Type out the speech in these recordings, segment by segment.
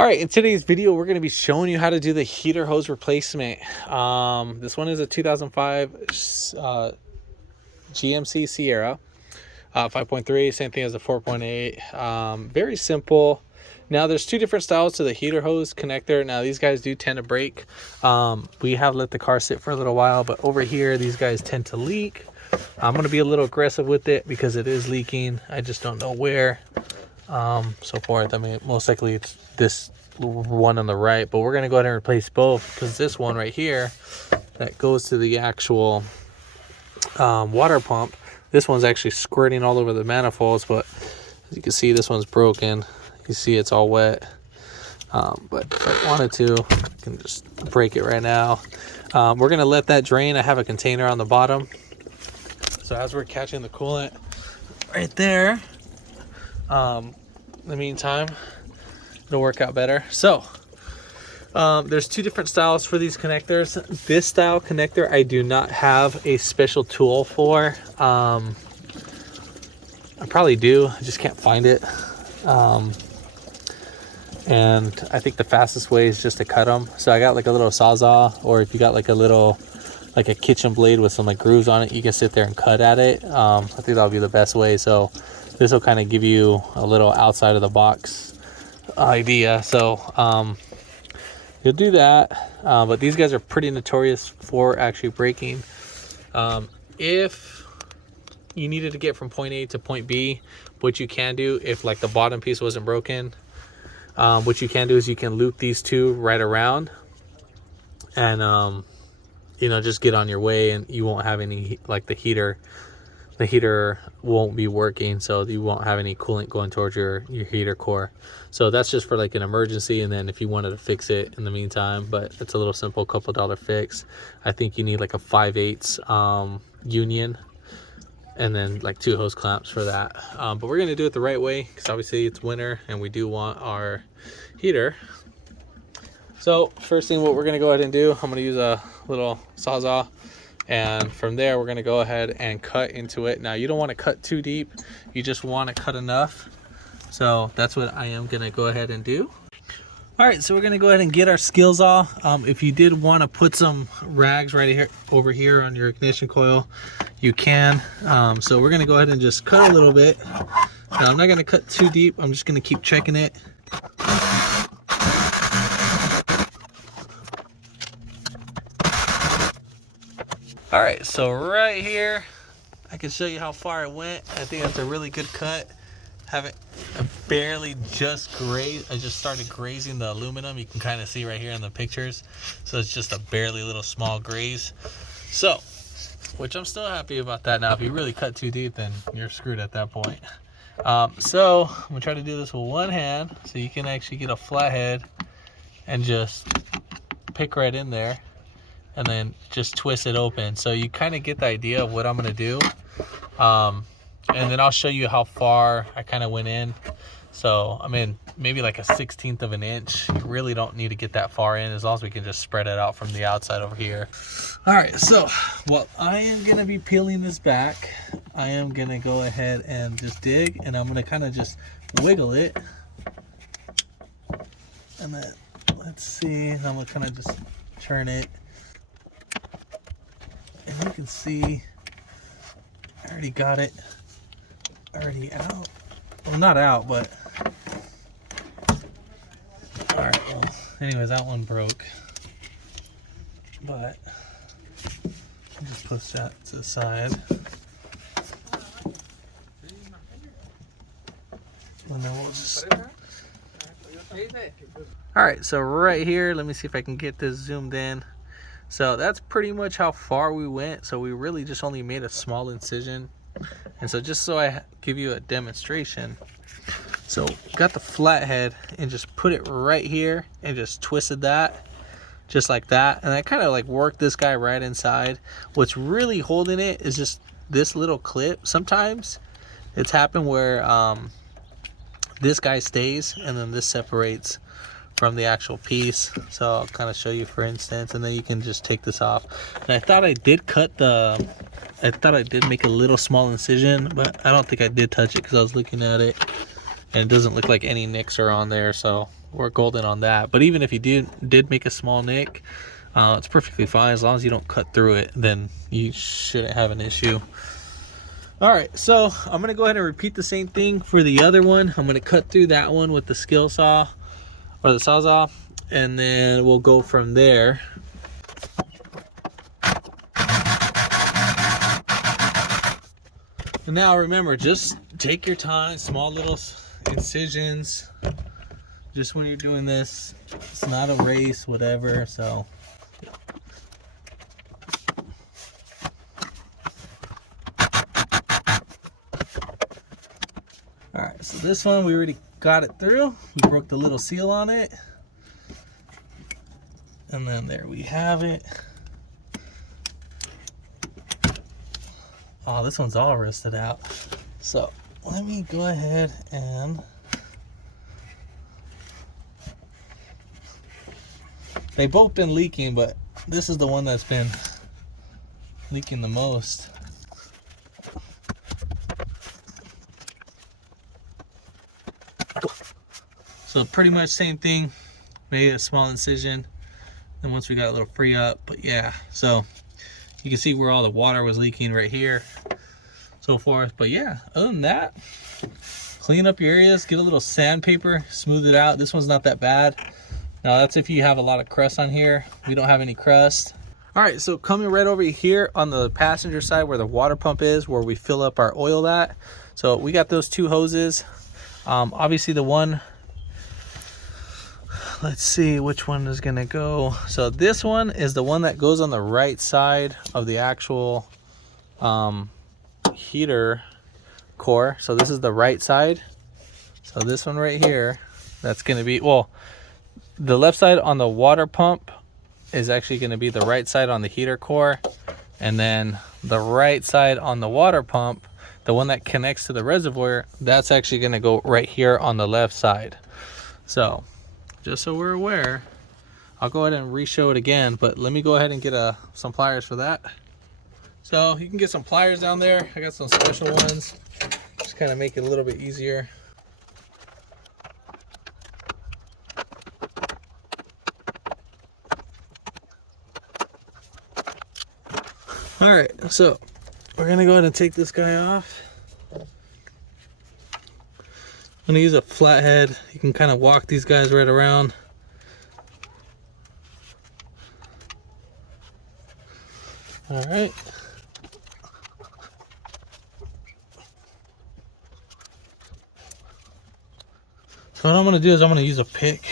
All right, in today's video, we're going to be showing you how to do the heater hose replacement. This one is a 2005 GMC Sierra 5.3, same thing as a 4.8. Very simple. Now, there's two different styles to the heater hose connector. Now, these guys do tend to break. We have let the car sit for a little while, but over here, these guys tend to leak. I'm going to be a little aggressive with it because it is leaking. I just don't know where. So forth. I mean, most likely it's this one on the right, but we're going to go ahead and replace both because this one right here that goes to the actual water pump, this one's actually squirting all over the manifolds, but as you can see, this one's broken. You see it's all wet. But if I wanted to, I can just break it right now. We're going to let that drain. I have a container on the bottom. So as we're catching the coolant right there, in the meantime, it'll work out better. So there's two different styles for these connectors. This style connector I do not have a special tool for. I probably do, I just can't find it. And I think the fastest way is just to cut them. So I got like a little sawzall, or if you got like a kitchen blade with some like grooves on it, you can sit there and cut at it. I think that'll be the best way. So this will kind of give you a little outside of the box idea. So you'll do that. But these guys are pretty notorious for actually breaking. If you needed to get from point A to point B, what you can do, if like the bottom piece wasn't broken, what you can do is you can loop these two right around and you know, just get on your way, and you won't have any, like the heater won't be working, so you won't have any coolant going towards your heater core. So that's just for like an emergency, and then if you wanted to fix it in the meantime, but it's a little simple couple dollar fix. I think you need like a 5/8 union and then like 2 hose clamps for that. But we're gonna do it the right way because obviously it's winter and we do want our heater. So first thing, what we're gonna go ahead and do, I'm gonna use a little sawzall, and from there we're gonna go ahead and cut into it. Now you don't want to cut too deep, you just want to cut enough. So that's what I am gonna go ahead and do. All right, so we're gonna go ahead and get our skills off. If you did want to put some rags right here over here on your ignition coil, you can. So we're gonna go ahead and just cut a little bit. Now I'm not gonna cut too deep, I'm just gonna keep checking it. All right, so right here, I can show you how far it went. I think that's a really good cut. I barely just grazed. I just started grazing the aluminum. You can kind of see right here in the pictures. So it's just a barely little small graze. So, which I'm still happy about that. Now, if you really cut too deep, then you're screwed at that point. So I'm gonna try to do this with one hand so you can actually get a flathead and just pick right in there. And then just twist it open, so you kind of get the idea of what I'm gonna do. And then I'll show you how far I kind of went in. So I mean, maybe like a 1/16 of an inch. You really don't need to get that far in, as long as we can just spread it out from the outside over here. All right, so while I am gonna be peeling this back, I am gonna go ahead and just dig, and I'm gonna kind of just wiggle it. And then let's see, I'm gonna kind of just turn it. And you can see I already got it already out. Well, not out, but all right, well, anyways, that one broke, but I'll just push that to the side, and then we'll just, all right, so right here, let me see if I can get this zoomed in. So that's pretty much how far we went. So we really just only made a small incision. And so just so I give you a demonstration, so got the flathead and just put it right here and just twisted that just like that. And I kind of like worked this guy right inside. What's really holding it is just this little clip. Sometimes it's happened where this guy stays and then this separates from the actual piece. So I'll kind of show you, for instance, and then you can just take this off. And I thought I did make a little small incision, but I don't think I did touch it because I was looking at it and it doesn't look like any nicks are on there. So or golden on that. But even if you did make a small nick, it's perfectly fine. As long as you don't cut through it, then you shouldn't have an issue. All right, so I'm gonna go ahead and repeat the same thing for the other one. I'm gonna cut through that one with the skill saw or the sawzall, and then we'll go from there. And now remember, just take your time, small little incisions. Just when you're doing this, it's not a race, whatever, so. All right, so this one, we already got it through. We broke the little seal on it. And then there we have it. Oh, this one's all rusted out. So let me go ahead and they've both been leaking, but this is the one that's been leaking the most. So pretty much same thing, made a small incision, and once we got a little free up, but yeah, so you can see where all the water was leaking right here, so forth. But yeah, other than that, clean up your areas, get a little sandpaper, smooth it out. This one's not that bad. Now that's if you have a lot of crust on here. We don't have any crust. All right, so coming right over here on the passenger side where the water pump is, where we fill up our oil at. So we got those two hoses. Obviously the one, let's see which one is gonna go. So this one is the one that goes on the right side of the actual heater core. So this is the right side. So this one right here, that's gonna be, well, the left side on the water pump is actually gonna be the right side on the heater core. And then the right side on the water pump, the one that connects to the reservoir, that's actually gonna go right here on the left side. So just so we're aware, I'll go ahead and re-show it again, but let me go ahead and get some pliers for that. So you can get some pliers down there. I got some special ones, just kind of make it a little bit easier. All right, so we're gonna go ahead and take this guy off. I'm gonna use a flathead. You can kind of walk these guys right around. All right. So what I'm gonna do is I'm gonna use a pick.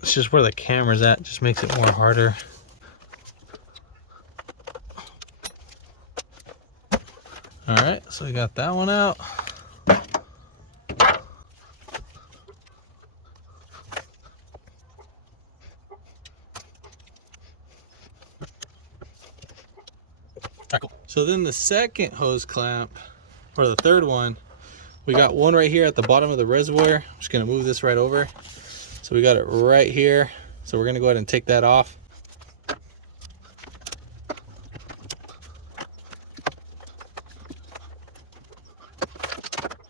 It's just where the camera's at, just makes it more harder. All right, so we got that one out. Cool. So then the second hose clamp, or the third one, we got one right here at the bottom of the reservoir. I'm just gonna move this right over. So we got it right here. So we're gonna go ahead and take that off.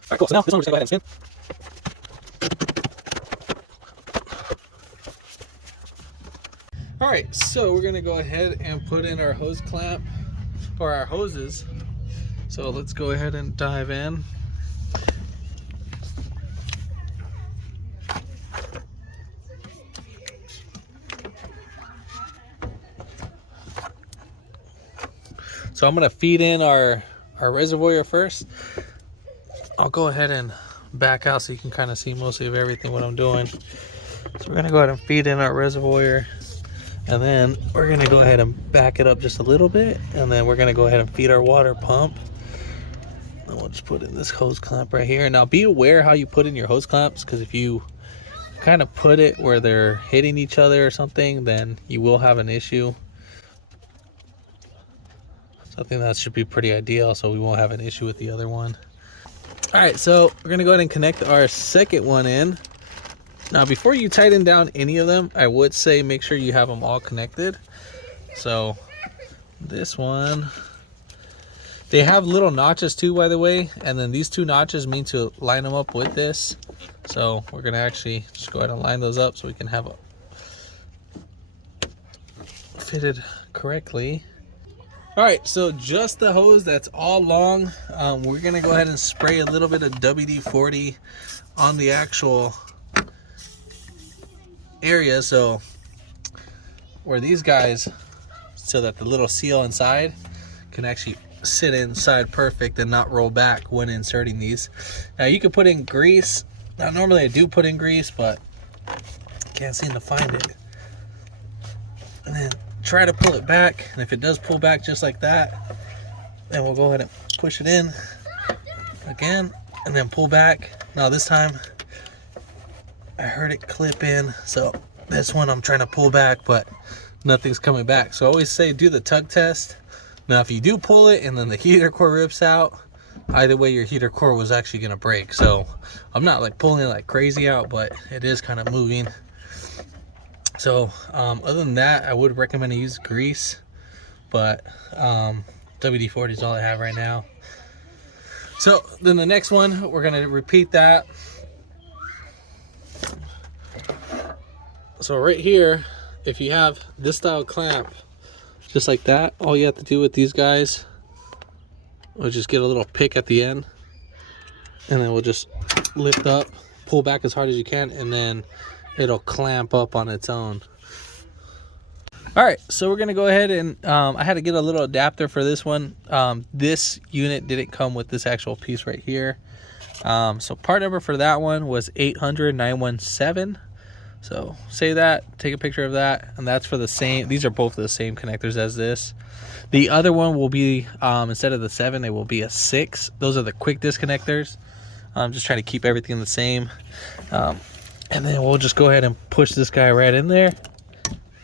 All right, cool. So now this one we're just gonna go ahead and spin. All right, so we're gonna go ahead and put in our hose clamp, or our hoses. So let's go ahead and dive in. So I'm gonna feed in our reservoir first. I'll go ahead and back out so you can kind of see mostly of everything what I'm doing. So we're gonna go ahead and feed in our reservoir, and then we're gonna go ahead and back it up just a little bit, and then we're gonna go ahead and feed our water pump. And we'll just put in this hose clamp right here. Now be aware how you put in your hose clamps, because if you kind of put it where they're hitting each other or something, then you will have an issue. So I think that should be pretty ideal, so we won't have an issue with the other one. All right, so we're gonna go ahead and connect our second one in. Now, before you tighten down any of them, I would say make sure you have them all connected. So this one They have little notches too, by the way, and then these 2 notches mean to line them up with this. So we're gonna actually just go ahead and line those up so we can have it fitted correctly. All right, so just the hose that's all long. We're gonna go ahead and spray a little bit of WD-40 on the actual area, so where these guys, so that the little seal inside can actually sit inside perfect and not roll back when inserting these. Now you can put in grease. Now normally I do put in grease, but can't seem to find it. And then try to pull it back, and if it does pull back just like that, then we'll go ahead and push it in again and then pull back. Now this time I heard it clip in, so this one I'm trying to pull back, but nothing's coming back. So I always say do the tug test. Now if you do pull it and then the heater core rips out, either way your heater core was actually gonna break. So I'm not like pulling it like crazy out, but it is kind of moving. So other than that, I would recommend to use grease, but WD-40 is all I have right now. So then the next one, we're gonna repeat that. So right here, if you have this style clamp, just like that, all you have to do with these guys, we'll just get a little pick at the end, and then we'll just lift up, pull back as hard as you can, and then it'll clamp up on its own. All right, so we're gonna go ahead and I had to get a little adapter for this one. This unit didn't come with this actual piece right here. So part number for that one was 800-917. So say that, take a picture of that, and that's for the same. These are both the same connectors as this. The other one will be instead of the 7, it will be a 6. Those are the quick disconnectors. I'm just trying to keep everything the same. And then we'll just go ahead and push this guy right in there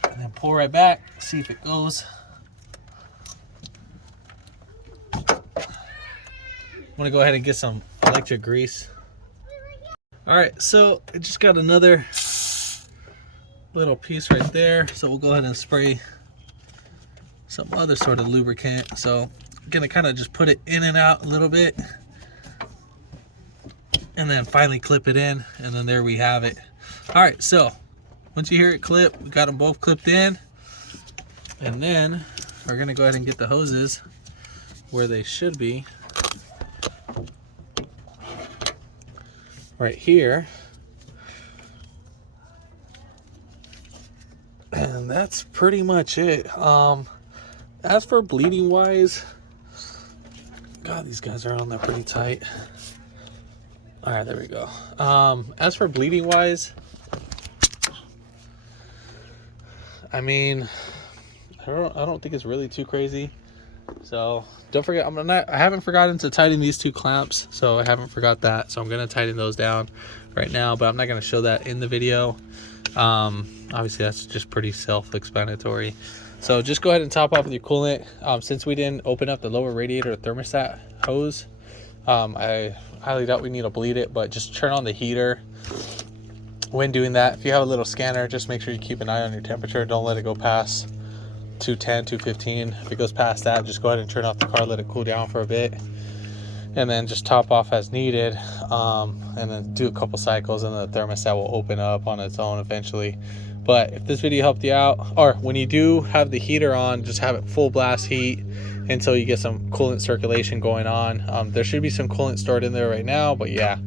and then pull right back, see if it goes. I'm gonna go ahead and get some electric grease. All right, so it just got another little piece right there. So we'll go ahead and spray some other sort of lubricant. So I'm gonna kind of just put it in and out a little bit, and then finally clip it in, and then there we have it. All right, so once you hear it clip, we got them both clipped in, and then we're gonna go ahead and get the hoses where they should be, right here. And that's pretty much it. As for bleeding wise, God, these guys are on there pretty tight. All right, there we go. As for bleeding wise, I mean, I don't think it's really too crazy. So don't forget, I haven't forgotten to tighten these 2 clamps, so I haven't forgot that. So I'm gonna tighten those down right now, but I'm not gonna show that in the video. Obviously that's just pretty self-explanatory. So just go ahead and top off with your coolant. Since we didn't open up the lower radiator thermostat hose, I highly doubt we need to bleed it, but just turn on the heater when doing that. If you have a little scanner, just make sure you keep an eye on your temperature. Don't let it go past 210, 215. If it goes past that, just go ahead and turn off the car, let it cool down for a bit, and then just top off as needed, and then do a couple cycles, and the thermostat will open up on its own eventually. But if this video helped you out, or when you do have the heater on, just have it full blast heat until you get some coolant circulation going on. There should be some coolant stored in there right now, but yeah,